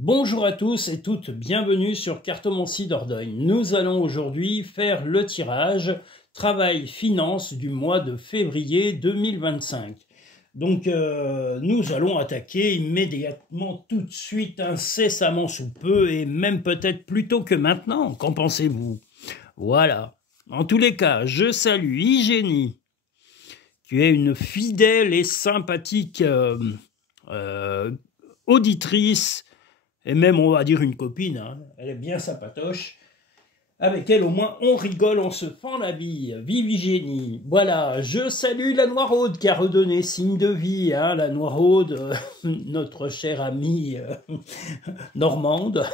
Bonjour à tous et toutes, bienvenue sur Cartomancie Dordogne. Nous allons aujourd'hui faire le tirage travail-finance du mois de février 2025. Donc nous allons attaquer immédiatement, tout de suite, incessamment sous peu, et même peut-être plus tôt que maintenant. Qu'en pensez-vous? Voilà. En tous les cas, je salue Hygiénie, qui est une fidèle et sympathique auditrice, et même on va dire une copine, hein. Elle est bien sympatoche. Avec elle, au moins, on rigole, on se fend la vie. Vive Hygiénie. Voilà, je salue la Noiraude qui a redonné signe de vie. Hein, la Noiraude, notre chère amie normande.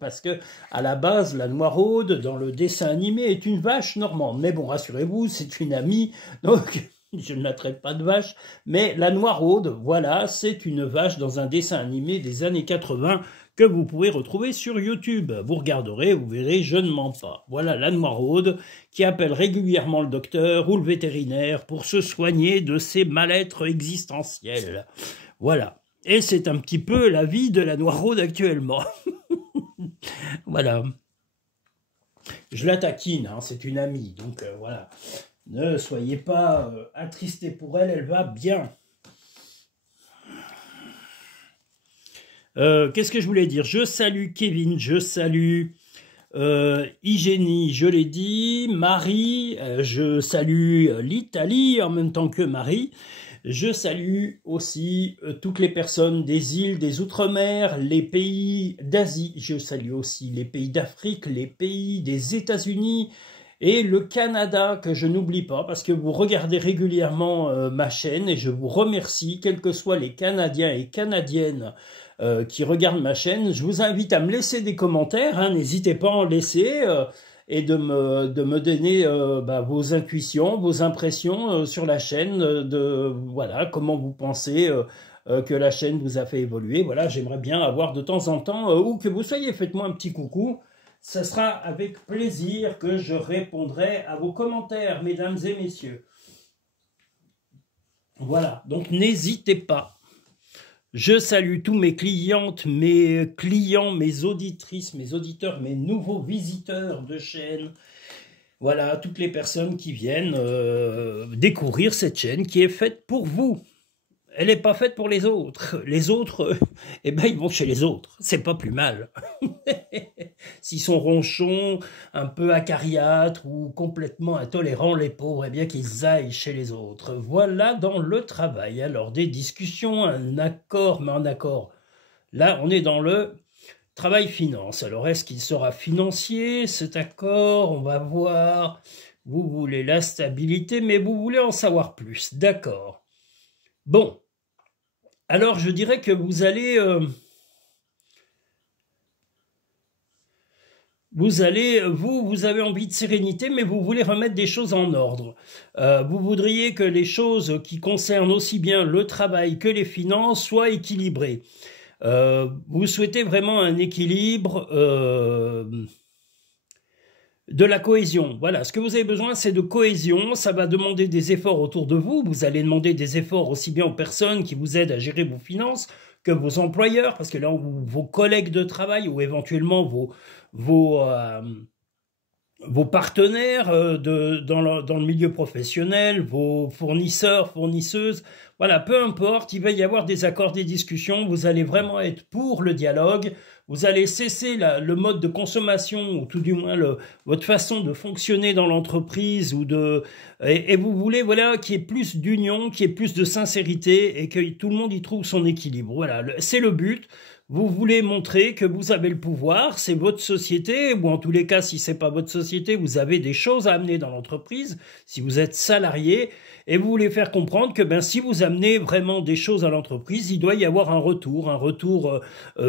Parce que, à la base, la Noiraude, dans le dessin animé, est une vache normande. Mais bon, rassurez-vous, c'est une amie, donc je ne la traite pas de vache. Mais la Noiraude, voilà, c'est une vache dans un dessin animé des années 80 que vous pouvez retrouver sur YouTube. Vous regarderez, vous verrez, je ne mens pas. Voilà la Noiraude qui appelle régulièrement le docteur ou le vétérinaire pour se soigner de ses mal-être existentiels. Voilà. Et c'est un petit peu la vie de la Noiraude actuellement. Voilà. Je la taquine, hein, c'est une amie, donc voilà. Ne soyez pas attristés pour elle, elle va bien. Qu'est-ce que je voulais dire? Je salue Kevin, je salue Hygiénie, je l'ai dit, Marie, je salue l'Italie en même temps que Marie. Je salue aussi toutes les personnes des îles, des Outre-mer, les pays d'Asie. Je salue aussi les pays d'Afrique, les pays des États-Unis et le Canada, que je n'oublie pas, parce que vous regardez régulièrement ma chaîne et je vous remercie, quels que soient les Canadiens et Canadiennes qui regardent ma chaîne. Je vous invite à me laisser des commentaires, hein, n'hésitez pas à en laisser et de me donner vos intuitions, vos impressions sur la chaîne, voilà, comment vous pensez que la chaîne vous a fait évoluer. Voilà, j'aimerais bien avoir de temps en temps, où que vous soyez, faites-moi un petit coucou. Ce sera avec plaisir que je répondrai à vos commentaires, mesdames et messieurs. Voilà, donc n'hésitez pas. Je salue tous mes clientes, mes clients, mes auditrices, mes auditeurs, mes nouveaux visiteurs de chaîne. Voilà, toutes les personnes qui viennent découvrir cette chaîne qui est faite pour vous. Elle n'est pas faite pour les autres. Les autres, eh ben, ils vont chez les autres. C'est pas plus mal. S'ils sont ronchons, un peu acariâtres ou complètement intolérants, les pauvres, eh bien qu'ils aillent chez les autres. Voilà dans le travail. Alors, des discussions, un accord, mais un accord. Là, on est dans le travail-finance. Alors, est-ce qu'il sera financier, cet accord? On va voir. Vous voulez la stabilité, mais vous voulez en savoir plus. D'accord. Bon. Alors, je dirais que vous allez... vous avez envie de sérénité, mais vous voulez remettre des choses en ordre. Vous voudriez que les choses qui concernent aussi bien le travail que les finances soient équilibrées. Vous souhaitez vraiment un équilibre, de la cohésion. Voilà, ce que vous avez besoin, c'est de cohésion. Ça va demander des efforts autour de vous. Vous allez demander des efforts aussi bien aux personnes qui vous aident à gérer vos finances que vos employeurs, parce que là, vos collègues de travail ou éventuellement vos partenaires dans le milieu professionnel, vos fournisseurs, fournisseuses, voilà, peu importe, il va y avoir des accords, des discussions, vous allez vraiment être pour le dialogue, vous allez cesser le mode de consommation, ou tout du moins votre façon de fonctionner dans l'entreprise, et vous voulez, voilà, qu'il y ait plus d'union, qu'il y ait plus de sincérité, et que tout le monde y trouve son équilibre. Voilà, c'est le but. Vous voulez montrer que vous avez le pouvoir, c'est votre société, ou en tous les cas, si c'est pas votre société, vous avez des choses à amener dans l'entreprise, si vous êtes salarié, et vous voulez faire comprendre que si vous amenez vraiment des choses à l'entreprise, il doit y avoir un retour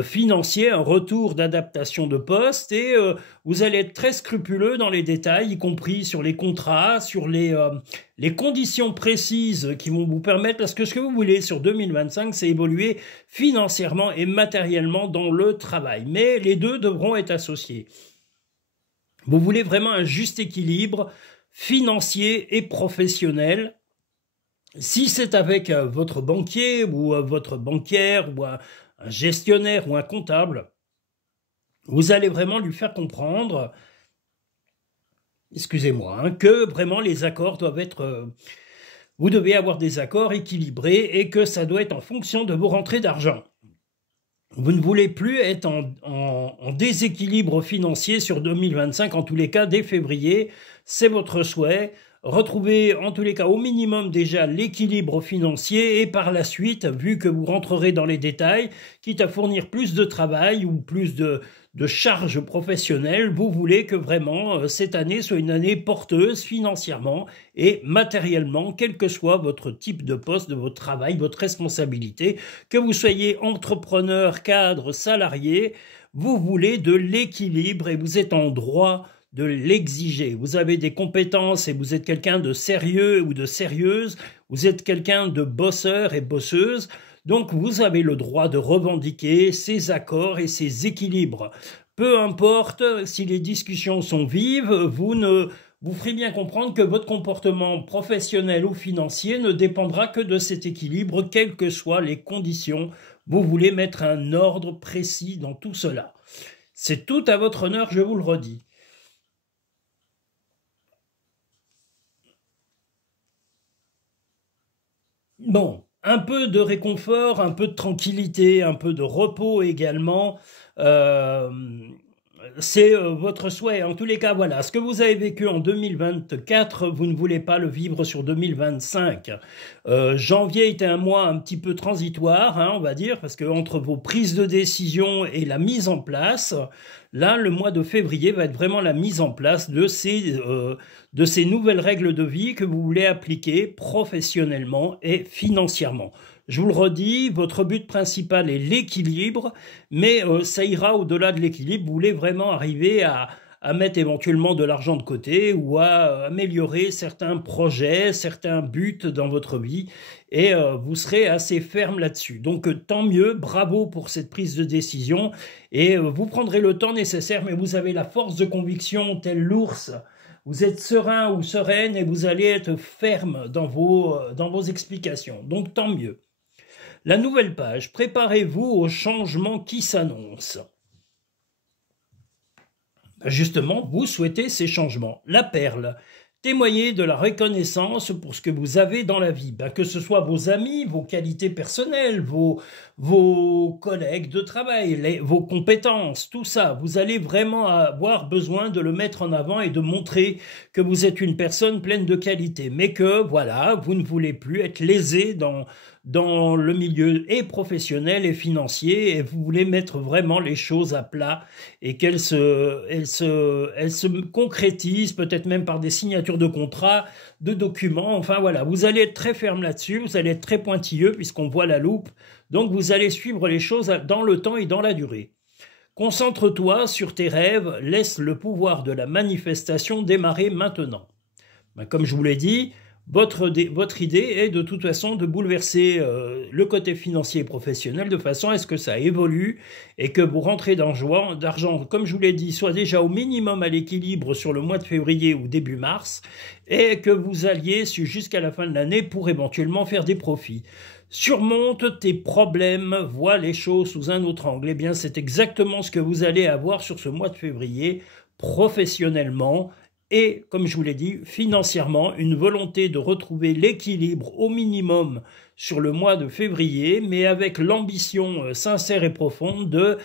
financier, un retour d'adaptation de poste, et vous allez être très scrupuleux dans les détails, y compris sur les contrats, sur les conditions précises qui vont vous permettre, parce que ce que vous voulez sur 2025, c'est évoluer financièrement et matériellement dans le travail. Mais les deux devront être associés. Vous voulez vraiment un juste équilibre financier et professionnel. Si c'est avec votre banquier ou votre banquière ou un gestionnaire ou un comptable, vous allez vraiment lui faire comprendre, excusez-moi, hein, que vraiment les accords doivent être... vous devez avoir des accords équilibrés et que ça doit être en fonction de vos rentrées d'argent. Vous ne voulez plus être en déséquilibre financier sur 2025, en tous les cas dès février, c'est votre souhait. Retrouvez en tous les cas au minimum déjà l'équilibre financier et par la suite, vu que vous rentrerez dans les détails, quitte à fournir plus de travail ou plus de charges professionnelles, vous voulez que vraiment cette année soit une année porteuse financièrement et matériellement, quel que soit votre type de poste, de votre travail, votre responsabilité, que vous soyez entrepreneur, cadre, salarié, vous voulez de l'équilibre et vous êtes en droit de l'exiger. Vous avez des compétences et vous êtes quelqu'un de sérieux ou de sérieuse, vous êtes quelqu'un de bosseur et bosseuse, donc vous avez le droit de revendiquer ces accords et ces équilibres. Peu importe si les discussions sont vives, vous ferez bien comprendre que votre comportement professionnel ou financier ne dépendra que de cet équilibre, quelles que soient les conditions. Vous voulez mettre un ordre précis dans tout cela. C'est tout à votre honneur, je vous le redis. Bon, un peu de réconfort, un peu de tranquillité, un peu de repos également. Euh, c'est votre souhait. En tous les cas, voilà, ce que vous avez vécu en 2024, vous ne voulez pas le vivre sur 2025. Janvier était un mois un petit peu transitoire, hein, on va dire, parce que entre vos prises de décision et la mise en place, là, le mois de février va être vraiment la mise en place de ces nouvelles règles de vie que vous voulez appliquer professionnellement et financièrement. Je vous le redis, votre but principal est l'équilibre, mais ça ira au-delà de l'équilibre. Vous voulez vraiment arriver à mettre éventuellement de l'argent de côté ou à améliorer certains projets, certains buts dans votre vie, et vous serez assez ferme là-dessus. Donc tant mieux, bravo pour cette prise de décision, et vous prendrez le temps nécessaire, mais vous avez la force de conviction, tel l'ours. Vous êtes serein ou sereine et vous allez être ferme dans vos explications. Donc tant mieux. La nouvelle page, préparez-vous aux changements qui s'annoncent. Justement, vous souhaitez ces changements. La perle, témoignez de la reconnaissance pour ce que vous avez dans la vie. Que ce soit vos amis, vos qualités personnelles, vos collègues de travail, vos compétences, tout ça. Vous allez vraiment avoir besoin de le mettre en avant et de montrer que vous êtes une personne pleine de qualités. Mais que, voilà, vous ne voulez plus être lésé dans le milieu et professionnel et financier, et vous voulez mettre vraiment les choses à plat et qu'elles se concrétisent, peut-être même par des signatures de contrats, de documents, enfin voilà, vous allez être très ferme là-dessus, vous allez être très pointilleux puisqu'on voit la loupe, donc vous allez suivre les choses dans le temps et dans la durée. Concentre-toi sur tes rêves, laisse le pouvoir de la manifestation démarrer maintenant. Comme je vous l'ai dit, votre idée est de toute façon de bouleverser le côté financier et professionnel de façon à ce que ça évolue et que vous rentrez d'argent, comme je vous l'ai dit, soit déjà au minimum à l'équilibre sur le mois de février ou début mars et que vous alliez jusqu'à la fin de l'année pour éventuellement faire des profits. Surmonte tes problèmes, vois les choses sous un autre angle. Eh bien, c'est exactement ce que vous allez avoir sur ce mois de février professionnellement. Et, comme je vous l'ai dit, financièrement, une volonté de retrouver l'équilibre au minimum sur le mois de février, mais avec l'ambition sincère et profonde de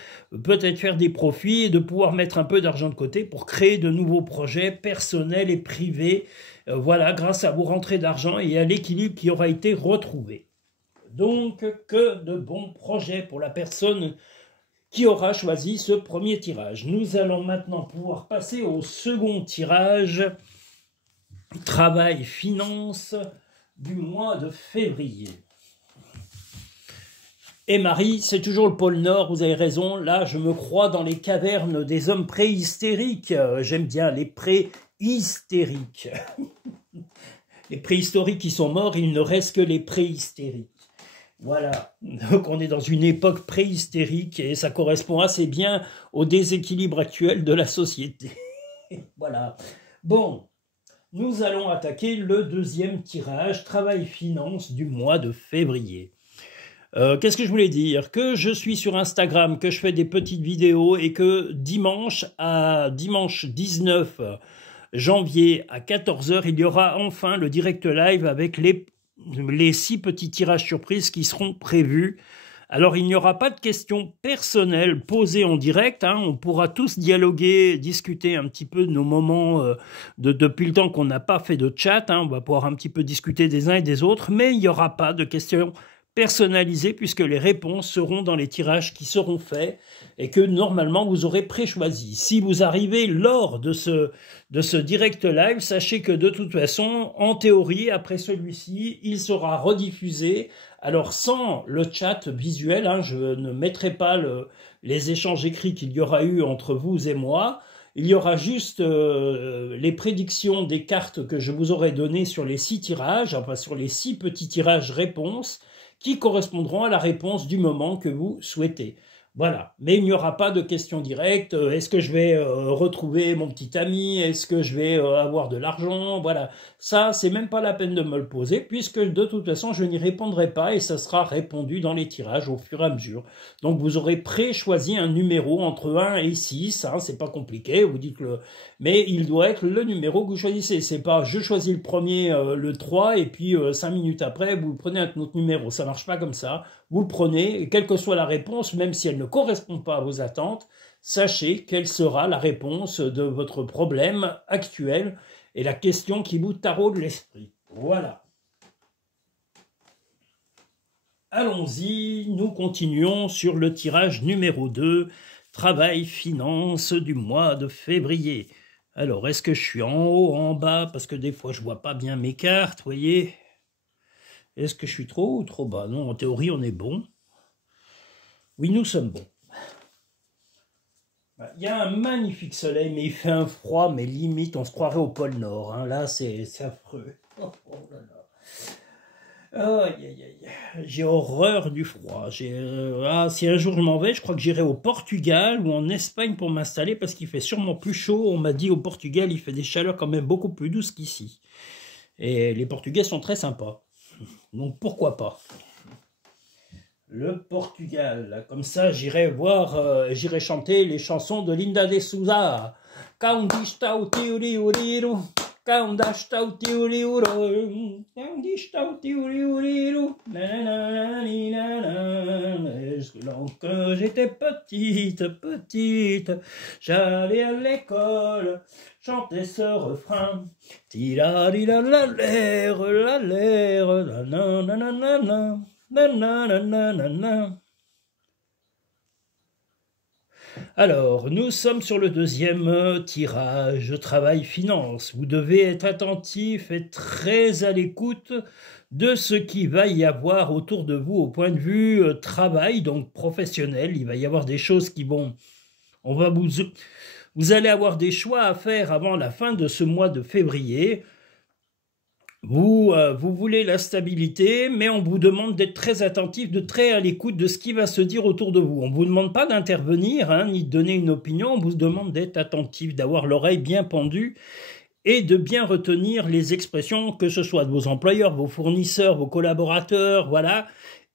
peut-être faire des profits et de pouvoir mettre un peu d'argent de côté pour créer de nouveaux projets personnels et privés, voilà, grâce à vos rentrées d'argent et à l'équilibre qui aura été retrouvé. Donc, que de bons projets pour la personne qui aura choisi ce premier tirage. Nous allons maintenant pouvoir passer au second tirage, travail, finance, du mois de février. Et Marie, c'est toujours le pôle Nord, vous avez raison, là je me crois dans les cavernes des hommes préhystériques, j'aime bien les préhystériques. Les préhistoriques qui sont morts, il ne reste que les préhystériques. Voilà, donc on est dans une époque préhystérique et ça correspond assez bien au déséquilibre actuel de la société. Voilà. Bon, nous allons attaquer le deuxième tirage, travail-finance du mois de février. Qu'est-ce que je voulais dire? Que je suis sur Instagram, que je fais des petites vidéos et que dimanche 19 janvier à 14 heures, il y aura enfin le direct live avec les 6 petits tirages surprises qui seront prévus. Alors, il n'y aura pas de questions personnelles posées en direct. Hein. On pourra tous dialoguer, discuter un petit peu de nos moments depuis le temps qu'on n'a pas fait de chat. Hein. On va pouvoir un petit peu discuter des uns et des autres, mais il n'y aura pas de questions personnalisées puisque les réponses seront dans les tirages qui seront faits et que normalement vous aurez préchoisi. Si vous arrivez lors de ce direct live, sachez que de toute façon, en théorie, après celui-ci, il sera rediffusé. Alors sans le chat visuel, hein, je ne mettrai pas les échanges écrits qu'il y aura eu entre vous et moi. Il y aura juste les prédictions des cartes que je vous aurai données sur les 6 tirages, enfin sur les 6 petits tirages réponses, qui correspondront à la réponse du moment que vous souhaitez. Voilà, mais il n'y aura pas de questions directes. Est-ce que je vais retrouver mon petit ami? Est-ce que je vais avoir de l'argent? Voilà, ça, c'est même pas la peine de me le poser, puisque de toute façon, je n'y répondrai pas et ça sera répondu dans les tirages au fur et à mesure. Donc, vous aurez pré-choisi un numéro entre 1 et 6, hein, c'est pas compliqué, vous dites mais il doit être le numéro que vous choisissez. C'est pas je choisis le premier, le 3, et puis 5 minutes après, vous prenez un autre numéro. Ça marche pas comme ça. Vous le prenez, et quelle que soit la réponse, même si elle ne correspond pas à vos attentes, sachez quelle sera la réponse de votre problème actuel et la question qui vous taraude l'esprit. Voilà. Allons-y, nous continuons sur le tirage numéro 2, travail, finance du mois de février. Alors, est-ce que je suis en haut, en bas? Parce que des fois, je vois pas bien mes cartes, vous voyez. Est-ce que je suis trop haut ou trop bas? Non, en théorie, on est bon. Oui, nous sommes bons. Il y a un magnifique soleil, mais il fait un froid, mais limite, on se croirait au pôle Nord. Hein. Là, c'est affreux. Oh là là. Aïe, aïe, aïe. J'ai horreur du froid. Si un jour je m'en vais, je crois que j'irai au Portugal ou en Espagne pour m'installer parce qu'il fait sûrement plus chaud. On m'a dit au Portugal, il fait des chaleurs quand même beaucoup plus douces qu'ici. Et les Portugais sont très sympas. Donc pourquoi pas? Le Portugal, comme ça j'irai j'irai chanter les chansons de Linda de Souza. Lorsque j'étais petite, j'allais à l'école, chanter ce refrain. Tira la l'air, la nanana. Alors, nous sommes sur le deuxième tirage, travail-finance. Vous devez être attentif et très à l'écoute de ce qu'il va y avoir autour de vous au point de vue travail, donc professionnel. Il va y avoir des choses qui vont... Vous allez avoir des choix à faire avant la fin de ce mois de février. Vous voulez la stabilité, mais on vous demande d'être très attentif, de très à l'écoute de ce qui va se dire autour de vous. On ne vous demande pas d'intervenir, hein, ni de donner une opinion, on vous demande d'être attentif, d'avoir l'oreille bien pendue et de bien retenir les expressions, que ce soit de vos employeurs, vos fournisseurs, vos collaborateurs, voilà,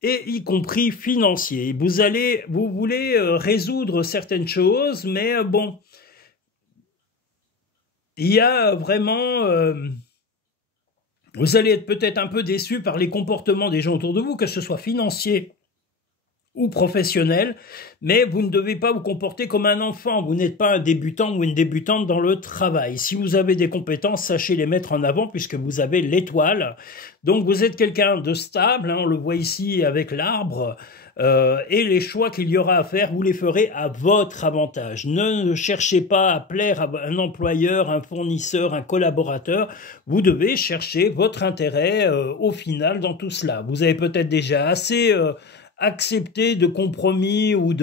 et y compris financiers. Vous voulez résoudre certaines choses, mais bon, il y a vraiment... Vous allez être peut-être un peu déçu par les comportements des gens autour de vous, que ce soit financier ou professionnel, mais vous ne devez pas vous comporter comme un enfant. Vous n'êtes pas un débutant ou une débutante dans le travail. Si vous avez des compétences, sachez les mettre en avant puisque vous avez l'étoile. Donc vous êtes quelqu'un de stable, hein, on le voit ici avec l'arbre. Et les choix qu'il y aura à faire, vous les ferez à votre avantage. Ne cherchez pas à plaire à un employeur, un fournisseur, un collaborateur. Vous devez chercher votre intérêt au final dans tout cela. Vous avez peut-être déjà assez accepté de compromis ou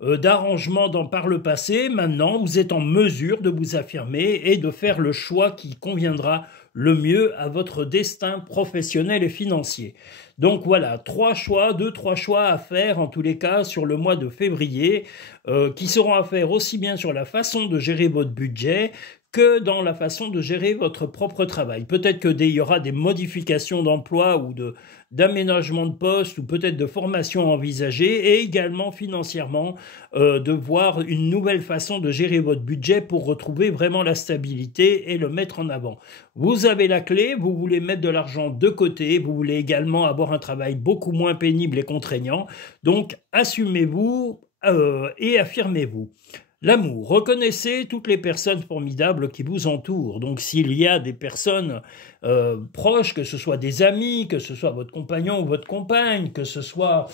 d'arrangements par le passé. Maintenant, vous êtes en mesure de vous affirmer et de faire le choix qui conviendra le mieux à votre destin professionnel et financier. Donc voilà, 3 choix à faire en tous les cas sur le mois de février, qui seront à faire aussi bien sur la façon de gérer votre budget que dans la façon de gérer votre propre travail. Peut-être qu'il y aura des modifications d'emploi ou d'aménagement de poste ou peut-être de formation envisagée et également financièrement de voir une nouvelle façon de gérer votre budget pour retrouver vraiment la stabilité et le mettre en avant. Vous avez la clé, vous voulez mettre de l'argent de côté, vous voulez également avoir un travail beaucoup moins pénible et contraignant, donc assumez-vous et affirmez-vous. L'amour. Reconnaissez toutes les personnes formidables qui vous entourent. Donc s'il y a des personnes proches, que ce soit des amis, que ce soit votre compagnon ou votre compagne, que ce soit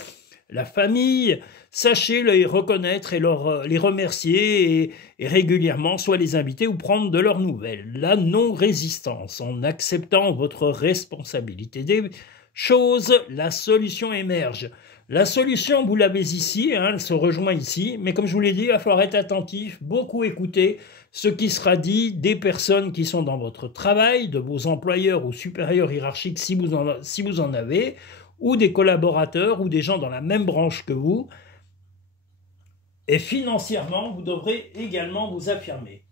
la famille, sachez les reconnaître et les remercier et régulièrement soit les inviter ou prendre de leurs nouvelles. La non-résistance, en acceptant votre responsabilité des choses, la solution émerge. La solution, vous l'avez ici, hein, elle se rejoint ici, mais comme je vous l'ai dit, il va falloir être attentif, beaucoup écouter ce qui sera dit des personnes qui sont dans votre travail, de vos employeurs ou supérieurs hiérarchiques si vous en avez, ou des collaborateurs ou des gens dans la même branche que vous. Et financièrement, vous devrez également vous affirmer.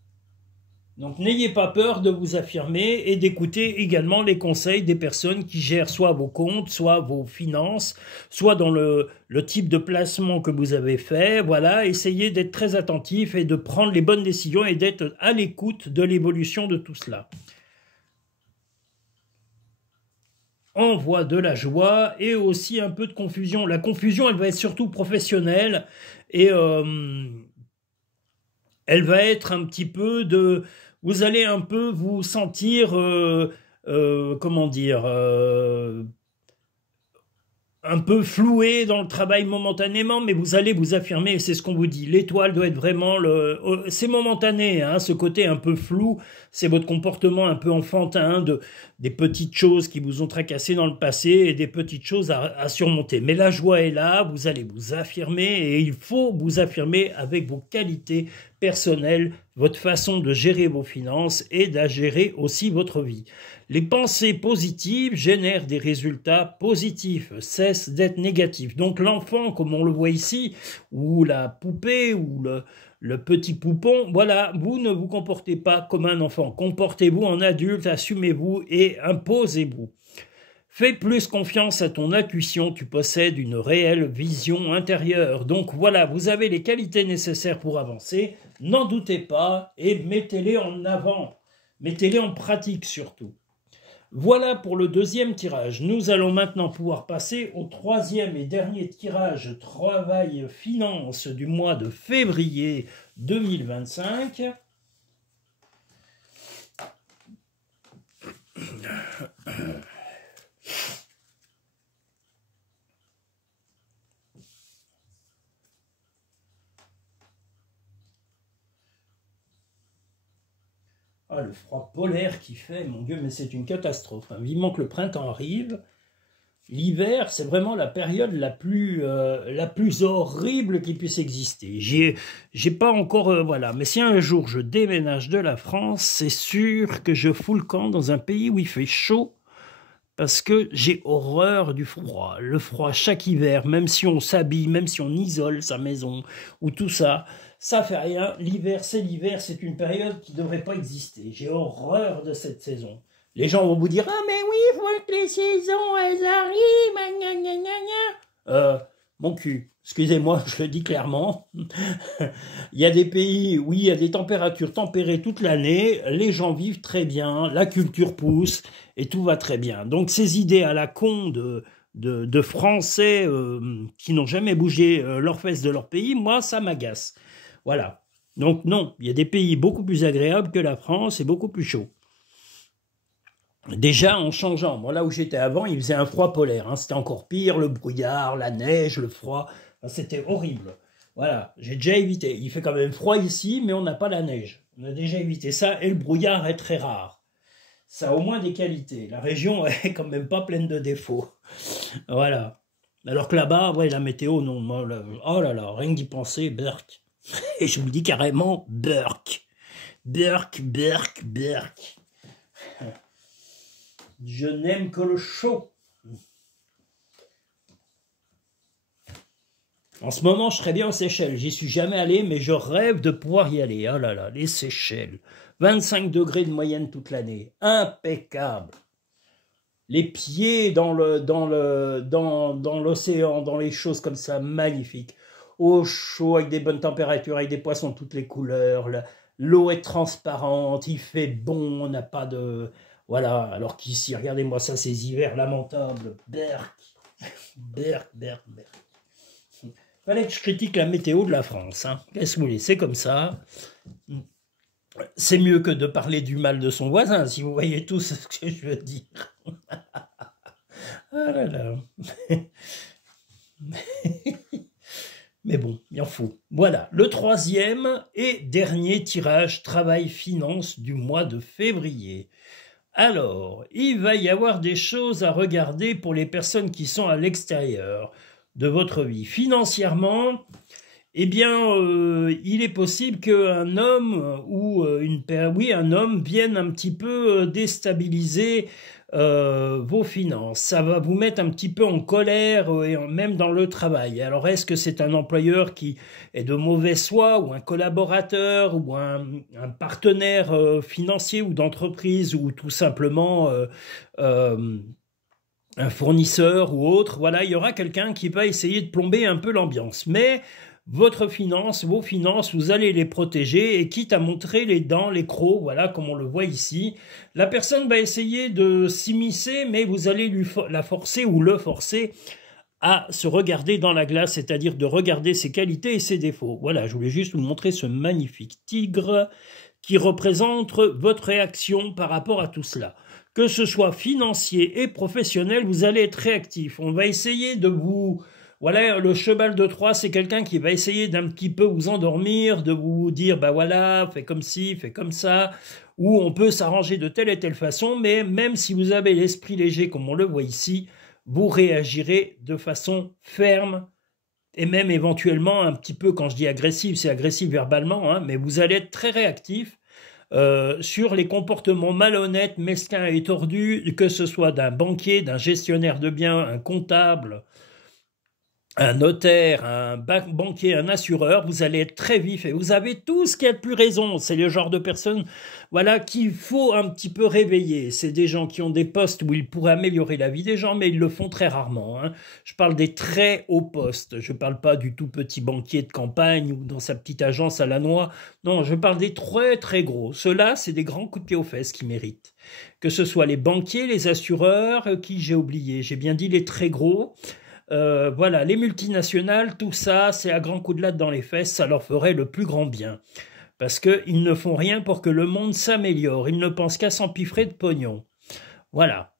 Donc n'ayez pas peur de vous affirmer et d'écouter également les conseils des personnes qui gèrent soit vos comptes, soit vos finances, soit dans le type de placement que vous avez fait. Voilà, essayez d'être très attentif et de prendre les bonnes décisions et d'être à l'écoute de l'évolution de tout cela. On voit de la joie et aussi un peu de confusion. La confusion, elle va être surtout professionnelle et elle va être un petit peu de... Vous allez un peu vous sentir, comment dire, un peu floué dans le travail momentanément, mais vous allez vous affirmer, c'est ce qu'on vous dit. L'étoile doit être vraiment c'est momentané, hein, ce côté un peu flou, c'est votre comportement un peu enfantin, des petites choses qui vous ont tracassé dans le passé et des petites choses à surmonter. Mais la joie est là, vous allez vous affirmer et il faut vous affirmer avec vos qualités personnelles, votre façon de gérer vos finances et de gérer aussi votre vie. Les pensées positives génèrent des résultats positifs, cessent d'être négatifs. Donc l'enfant, comme on le voit ici, ou la poupée, ou le petit poupon, voilà, vous ne vous comportez pas comme un enfant. Comportez-vous en adulte, assumez-vous et imposez-vous. Fais plus confiance à ton intuition, tu possèdes une réelle vision intérieure. Donc voilà, vous avez les qualités nécessaires pour avancer, n'en doutez pas et mettez-les en avant. Mettez-les en pratique surtout. Voilà pour le deuxième tirage. Nous allons maintenant pouvoir passer au troisième et dernier tirage travail finance du mois de février 2025. Ah, le froid polaire qui fait, mon Dieu, mais c'est une catastrophe. Hein. Vivement que le printemps arrive. L'hiver, c'est vraiment la période la plus horrible qui puisse exister. J'ai pas encore... voilà. Mais si un jour je déménage de la France, c'est sûr que je fous le camp dans un pays où il fait chaud, parce que j'ai horreur du froid. Le froid chaque hiver, même si on s'habille, même si on isole sa maison, ou tout ça... Ça fait rien, l'hiver, c'est une période qui ne devrait pas exister. J'ai horreur de cette saison. Les gens vont vous dire « Ah mais oui, il faut que les saisons, elles arrivent, gna gna gna gna. » Mon cul, excusez-moi, je le dis clairement. Il y a des pays où il y a des températures tempérées toute l'année, les gens vivent très bien, la culture pousse et tout va très bien. Donc ces idées à la con de Français qui n'ont jamais bougé leurs fesses de leur pays, moi ça m'agace. Voilà. Donc non, il y a des pays beaucoup plus agréables que la France et beaucoup plus chauds. Déjà en changeant, moi là où j'étais avant, il faisait un froid polaire. Hein. C'était encore pire, le brouillard, la neige, le froid. Enfin, c'était horrible. Voilà, j'ai déjà évité. Il fait quand même froid ici, mais on n'a pas la neige. On a déjà évité ça et le brouillard est très rare. Ça a au moins des qualités. La région est quand même pas pleine de défauts. Voilà. Alors que là-bas, ouais, la météo, non. Oh là là, rien que d'y penser, berk. Et je vous le dis carrément, berk. Berk, berk, berk. Je n'aime que le chaud. En ce moment, je serais bien aux Seychelles. J'y suis jamais allé, mais je rêve de pouvoir y aller. Oh là là, les Seychelles. 25 degrés de moyenne toute l'année. Impeccable. Les pieds dans l'océan, dans les choses comme ça, magnifique. Au chaud, avec des bonnes températures, avec des poissons de toutes les couleurs. L'eau est transparente, il fait bon, on n'a pas de... Voilà, alors qu'ici, regardez-moi ça, ces hivers lamentables. Berk, berk, berk, berk. Fallait que je critique la météo de la France. Hein. Qu'est-ce que vous voulez, c'est comme ça. C'est mieux que de parler du mal de son voisin, si vous voyez tout ce que je veux dire. Ah là là. Mais bon, il en faut. Voilà, le troisième et dernier tirage travail-finance du mois de février. Alors, il va y avoir des choses à regarder pour les personnes qui sont à l'extérieur de votre vie. Financièrement, eh bien, il est possible qu'un homme ou un homme vienne un petit peu déstabiliser vos finances. Ça va vous mettre un petit peu en colère, et même dans le travail. Alors, est-ce que c'est un employeur qui est de mauvaise foi, ou un collaborateur, ou un partenaire financier ou d'entreprise, ou tout simplement un fournisseur ou autre? Voilà, il y aura quelqu'un qui va essayer de plomber un peu l'ambiance. Mais vos finances, vous allez les protéger, et quitte à montrer les dents, les crocs, voilà, comme on le voit ici, la personne va essayer de s'immiscer, mais vous allez la forcer ou le forcer à se regarder dans la glace, c'est-à-dire de regarder ses qualités et ses défauts. Voilà, je voulais juste vous montrer ce magnifique tigre qui représente votre réaction par rapport à tout cela. Que ce soit financier et professionnel, vous allez être réactif. On va essayer de vous... Voilà, le cheval de Troie, c'est quelqu'un qui va essayer d'un petit peu vous endormir, de vous dire, bah voilà, fais comme ci, fais comme ça, ou on peut s'arranger de telle et telle façon, mais même si vous avez l'esprit léger, comme on le voit ici, vous réagirez de façon ferme, et même éventuellement un petit peu, quand je dis agressif, c'est agressif verbalement, hein, mais vous allez être très réactif sur les comportements malhonnêtes, mesquins et tordus, que ce soit d'un banquier, d'un gestionnaire de biens, un comptable, un notaire, un banquier, un assureur. Vous allez être très vif et vous avez tout ce qui a de plus raison. C'est le genre de personnes, voilà, qu'il faut un petit peu réveiller. C'est des gens qui ont des postes où ils pourraient améliorer la vie des gens, mais ils le font très rarement. Hein. Je parle des très hauts postes. Je ne parle pas du tout petit banquier de campagne ou dans sa petite agence à la noix. Non, je parle des très très gros. Ceux-là, c'est des grands coups de pied aux fesses qui méritent. Que ce soit les banquiers, les assureurs, qui j'ai oublié. J'ai bien dit les très gros. Voilà, les multinationales, tout ça, c'est à grands coups de latte dans les fesses, ça leur ferait le plus grand bien. Parce qu'ils ne font rien pour que le monde s'améliore, ils ne pensent qu'à s'empiffrer de pognon. Voilà.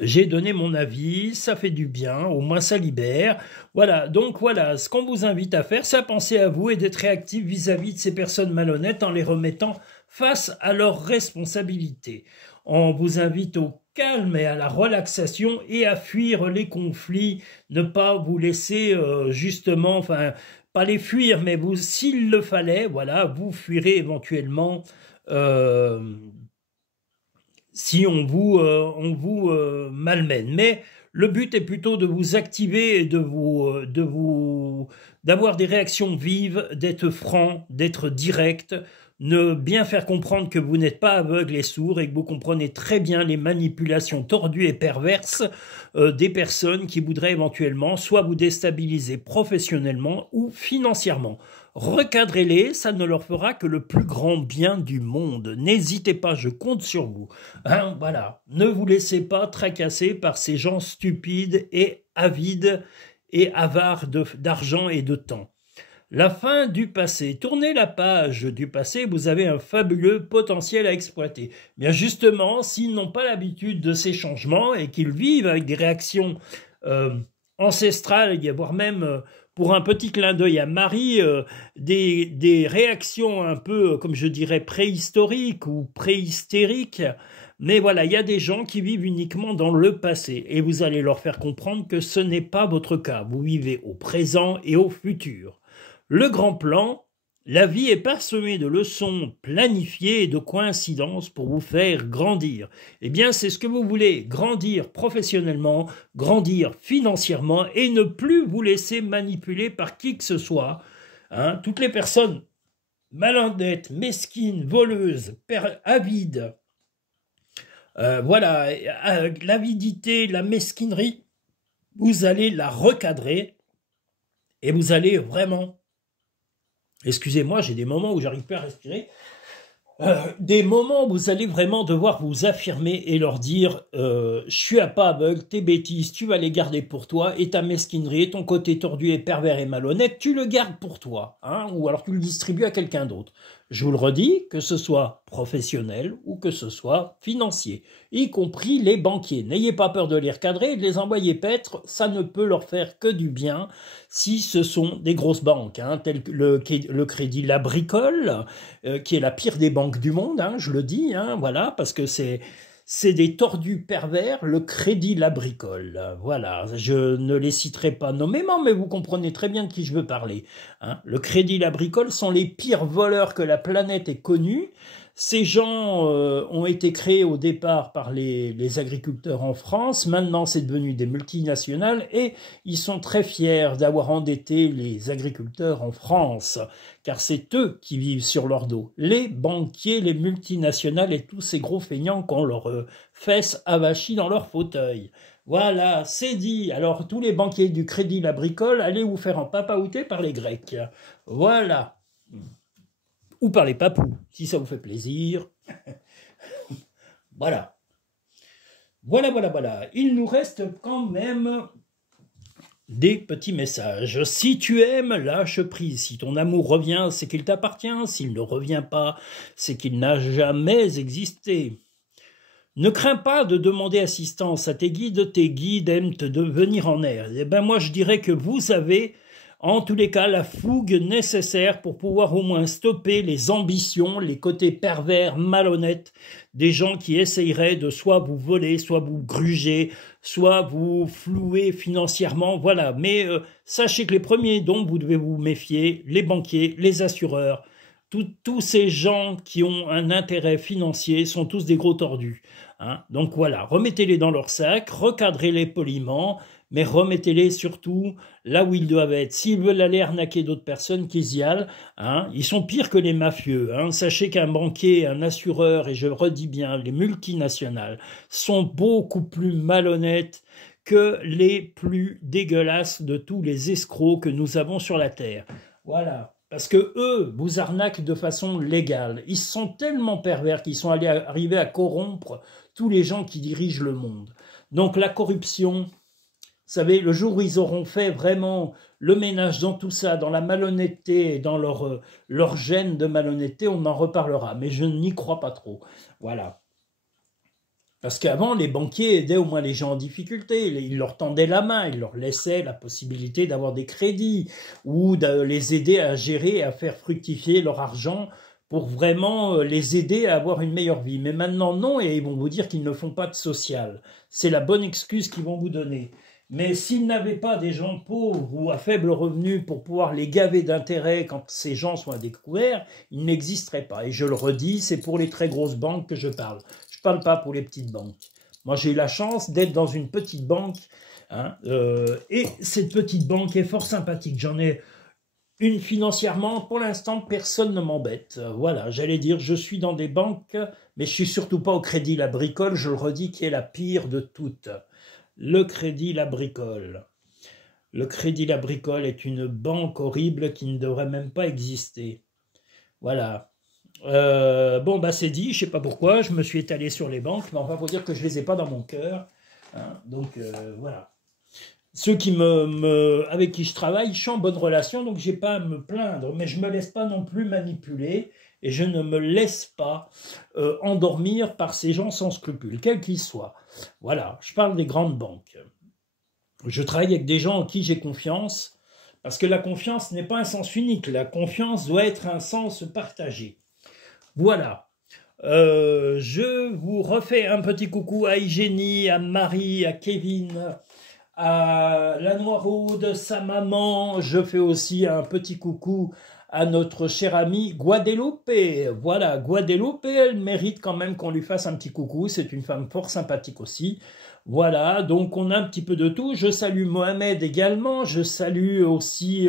J'ai donné mon avis, ça fait du bien, au moins ça libère. Voilà, donc voilà, ce qu'on vous invite à faire, c'est à penser à vous et d'être réactif vis-à-vis de ces personnes malhonnêtes en les remettant face à leurs responsabilités. On vous invite au calme et à la relaxation et à fuir les conflits, ne pas vous laisser justement, enfin, pas les fuir, mais vous, s'il le fallait, voilà, vous fuirez éventuellement si on vous malmène. Mais le but est plutôt de vous activer et d'avoir des réactions vives, d'être franc, d'être direct, ne bien faire comprendre que vous n'êtes pas aveugle et sourd et que vous comprenez très bien les manipulations tordues et perverses des personnes qui voudraient éventuellement soit vous déstabiliser professionnellement ou financièrement. Recadrez-les, ça ne leur fera que le plus grand bien du monde. N'hésitez pas, je compte sur vous. Hein, voilà, ne vous laissez pas tracasser par ces gens stupides et avides et avares d'argent et de temps. La fin du passé. Tournez la page du passé, vous avez un fabuleux potentiel à exploiter. Bien justement, s'ils n'ont pas l'habitude de ces changements et qu'ils vivent avec des réactions ancestrales, voire même, pour un petit clin d'œil à Marie, des réactions un peu, comme je dirais, préhistoriques ou préhystériques. Mais voilà, il y a des gens qui vivent uniquement dans le passé et vous allez leur faire comprendre que ce n'est pas votre cas. Vous vivez au présent et au futur. Le grand plan, La vie est parsemée de leçons planifiées et de coïncidences pour vous faire grandir. Eh bien, c'est ce que vous voulez, grandir professionnellement, grandir financièrement et ne plus vous laisser manipuler par qui que ce soit. Hein, toutes les personnes malhonnêtes, mesquines, voleuses, avides, voilà, l'avidité, la mesquinerie, vous allez la recadrer et vous allez vraiment... Excusez-moi, j'ai des moments où j'arrive pas à respirer. Des moments où vous allez vraiment devoir vous affirmer et leur dire je suis à pas aveugle, tes bêtises, tu vas les garder pour toi, et ta mesquinerie, et ton côté tordu et pervers et malhonnête, tu le gardes pour toi, hein, ou alors tu le distribues à quelqu'un d'autre. Je vous le redis, que ce soit professionnel ou que ce soit financier, y compris les banquiers. N'ayez pas peur de les recadrer et de les envoyer paître, ça ne peut leur faire que du bien si ce sont des grosses banques, hein, telles que le Crédit Agricole, qui est la pire des banques du monde, hein, je le dis, hein, voilà, parce que c'est des tordus pervers, le Crédit Agricole. Voilà, je ne les citerai pas nommément, mais vous comprenez très bien de qui je veux parler. Hein. Le Crédit Agricole sont les pires voleurs que la planète ait connus. Ces gens ont été créés au départ par les agriculteurs en France. Maintenant, c'est devenu des multinationales et ils sont très fiers d'avoir endetté les agriculteurs en France, car c'est eux qui vivent sur leur dos. Les banquiers, les multinationales et tous ces gros feignants qui ont leurs fesses avachies dans leur fauteuil. Voilà, c'est dit. Alors, tous les banquiers du Crédit Agricole, allez vous faire en papaouter par les Grecs. Voilà. Ou par les papous, si ça vous fait plaisir. Voilà. Voilà. Il nous reste quand même des petits messages. Si tu aimes, lâche prise. Si ton amour revient, c'est qu'il t'appartient. S'il ne revient pas, c'est qu'il n'a jamais existé. Ne crains pas de demander assistance à tes guides aiment te venir en air. Eh ben moi je dirais que vous avez en tous les cas la fougue nécessaire pour pouvoir au moins stopper les ambitions, les côtés pervers, malhonnêtes des gens qui essayeraient de soit vous voler, soit vous gruger, soit vous flouer financièrement, voilà. Mais sachez que les premiers dont vous devez vous méfier, les banquiers, les assureurs, tous ces gens qui ont un intérêt financier sont tous des gros tordus. Hein. Donc voilà, remettez-les dans leur sac, recadrez-les poliment, mais remettez-les surtout là où ils doivent être. S'ils veulent aller arnaquer d'autres personnes, qu'ils y aillent. Hein. Ils sont pires que les mafieux. Hein. Sachez qu'un banquier, un assureur, et je le redis bien, les multinationales, sont beaucoup plus malhonnêtes que les plus dégueulasses de tous les escrocs que nous avons sur la Terre. Voilà. Parce que eux vous arnaquent de façon légale. Ils sont tellement pervers qu'ils sont arrivés à corrompre tous les gens qui dirigent le monde. Donc la corruption, vous savez, le jour où ils auront fait vraiment le ménage dans tout ça, dans la malhonnêteté et dans leur gène de malhonnêteté, on en reparlera. Mais je n'y crois pas trop. Voilà. Parce qu'avant, les banquiers aidaient au moins les gens en difficulté. Ils leur tendaient la main, ils leur laissaient la possibilité d'avoir des crédits ou de les aider à gérer, à faire fructifier leur argent pour vraiment les aider à avoir une meilleure vie. Mais maintenant, non, et ils vont vous dire qu'ils ne font pas de social. C'est la bonne excuse qu'ils vont vous donner. Mais s'ils n'avaient pas des gens pauvres ou à faible revenu pour pouvoir les gaver d'intérêt quand ces gens sont à découvert, ils n'existeraient pas. Et je le redis, c'est pour les très grosses banques que je parle. Je ne parle pas pour les petites banques. Moi, j'ai eu la chance d'être dans une petite banque. Hein, et cette petite banque est fort sympathique. J'en ai une financièrement. Pour l'instant, personne ne m'embête. Voilà, j'allais dire, je suis dans des banques, mais je suis surtout pas au Crédit Agricole, je le redis, qui est la pire de toutes. Le Crédit Agricole. Le Crédit Agricole est une banque horrible qui ne devrait même pas exister. Voilà. Bon, bah c'est dit, je sais pas pourquoi, je me suis étalé sur les banques, mais enfin, faut dire que je les ai pas dans mon cœur. Hein, donc, voilà. Ceux qui avec qui je travaille, je suis en bonne relation, donc j'ai pas à me plaindre, mais je me laisse pas non plus manipuler et je ne me laisse pas endormir par ces gens sans scrupules, quels qu'ils soient. Voilà, je parle des grandes banques. Je travaille avec des gens en qui j'ai confiance, parce que la confiance n'est pas un sens unique, la confiance doit être un sens partagé. Voilà. Je vous refais un petit coucou à Hygiénie, à Marie, à Kevin, à la Noiraude, sa maman. Je fais aussi un petit coucou à notre chère amie Guadeloupe. Voilà, Guadeloupe, elle mérite quand même qu'on lui fasse un petit coucou. C'est une femme fort sympathique aussi. Voilà, donc on a un petit peu de tout. Je salue Mohamed également. Je salue aussi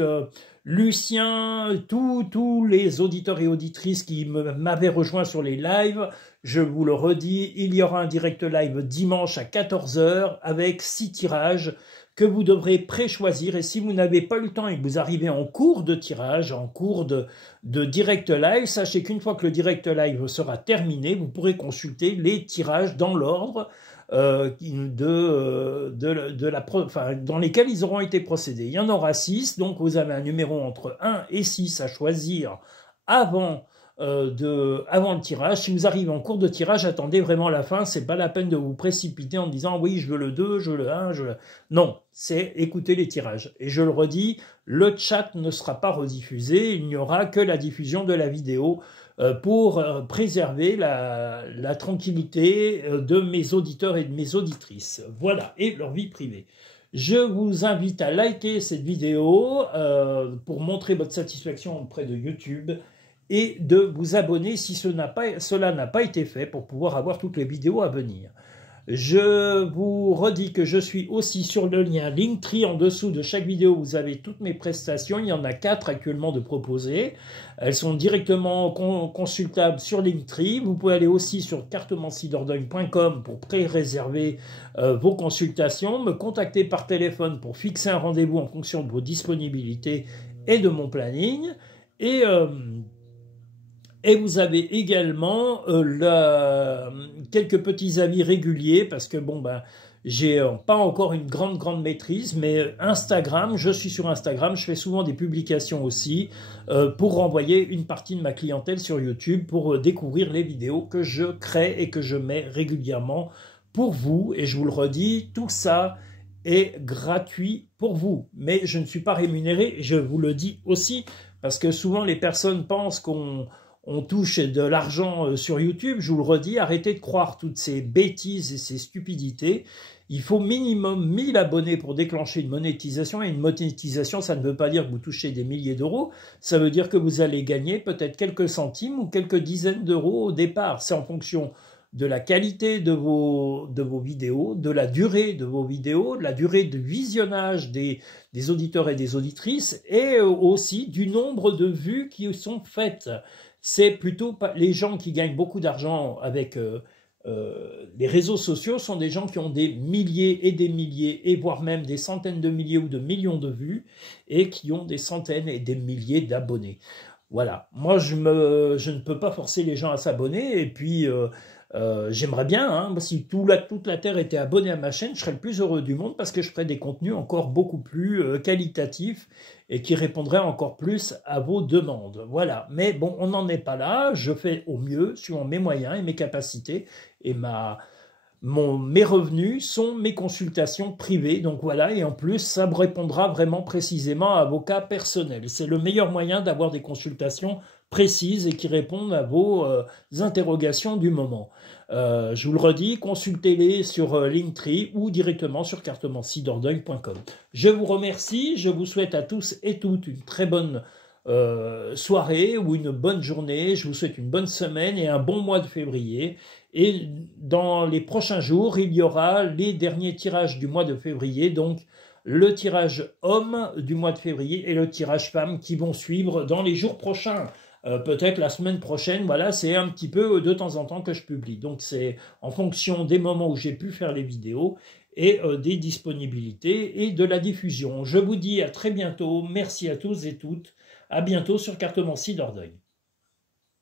Lucien, tous les auditeurs et auditrices qui m'avaient rejoint sur les lives. Je vous le redis, il y aura un direct live dimanche à 14 h avec 6 tirages que vous devrez pré-choisir. Et si vous n'avez pas le temps et que vous arrivez en cours de tirage, en cours de direct live, sachez qu'une fois que le direct live sera terminé, vous pourrez consulter les tirages dans l'ordre dans lesquels ils auront été procédés. Il y en aura 6, donc vous avez un numéro entre 1 et 6 à choisir avant le tirage. Si vous arrivez en cours de tirage, attendez vraiment la fin. C'est pas la peine de vous précipiter en disant oui, je veux le 2, je veux le 1, je veux le... Non, c'est écouter les tirages. Et je le redis, le chat ne sera pas rediffusé, il n'y aura que la diffusion de la vidéo pour préserver la tranquillité de mes auditeurs et de mes auditrices. Voilà, et leur vie privée. Je vous invite à liker cette vidéo pour montrer votre satisfaction auprès de YouTube et de vous abonner si cela n'a pas été fait pour pouvoir avoir toutes les vidéos à venir. Je vous redis que je suis aussi sur le lien Linktree. En dessous de chaque vidéo, vous avez toutes mes prestations. Il y en a 4 actuellement de proposées. Elles sont directement consultables sur Linktree. Vous pouvez aller aussi sur cartomanciedordogne.com pour pré-réserver vos consultations, me contacter par téléphone pour fixer un rendez-vous en fonction de vos disponibilités et de mon planning. Et vous avez également quelques petits avis réguliers parce que bon ben j'ai pas encore une grande maîtrise, mais Instagram, je suis sur Instagram, je fais souvent des publications aussi pour renvoyer une partie de ma clientèle sur YouTube pour découvrir les vidéos que je crée et que je mets régulièrement pour vous. Et je vous le redis, tout ça est gratuit pour vous, mais je ne suis pas rémunéré. Je vous le dis aussi parce que souvent les personnes pensent qu'on touche de l'argent sur YouTube. Je vous le redis, arrêtez de croire toutes ces bêtises et ces stupidités. Il faut minimum 1000 abonnés pour déclencher une monétisation. Et une monétisation, ça ne veut pas dire que vous touchez des milliers d'euros. Ça veut dire que vous allez gagner peut-être quelques centimes ou quelques dizaines d'euros au départ. C'est en fonction de la qualité de vos vidéos, de la durée de vos vidéos, de la durée de visionnage des auditeurs et des auditrices et aussi du nombre de vues qui sont faites. C'est plutôt les gens qui gagnent beaucoup d'argent avec les réseaux sociaux sont des gens qui ont des milliers et voire même des centaines de milliers ou de millions de vues et qui ont des centaines et des milliers d'abonnés. Voilà, moi je ne peux pas forcer les gens à s'abonner et puis j'aimerais bien, hein, si toute la Terre était abonnée à ma chaîne, je serais le plus heureux du monde parce que je ferais des contenus encore beaucoup plus qualitatifs et qui répondraient encore plus à vos demandes. Voilà, mais bon, on n'en est pas là, je fais au mieux, suivant mes moyens et mes capacités, et mes revenus sont mes consultations privées, donc voilà, et en plus, ça me répondra vraiment précisément à vos cas personnels. C'est le meilleur moyen d'avoir des consultations précises et qui répondent à vos interrogations du moment. Je vous le redis, consultez-les sur Linktree ou directement sur cartomanciedordogne.com. Je vous remercie, je vous souhaite à tous et toutes une très bonne soirée ou une bonne journée, je vous souhaite une bonne semaine et un bon mois de février. Et dans les prochains jours, il y aura les derniers tirages du mois de février, donc le tirage homme du mois de février et le tirage femme qui vont suivre dans les jours prochains. Peut-être la semaine prochaine, voilà, c'est un petit peu de temps en temps que je publie. Donc c'est en fonction des moments où j'ai pu faire les vidéos et des disponibilités et de la diffusion. Je vous dis à très bientôt, merci à tous et toutes, à bientôt sur Cartomancie Dordogne.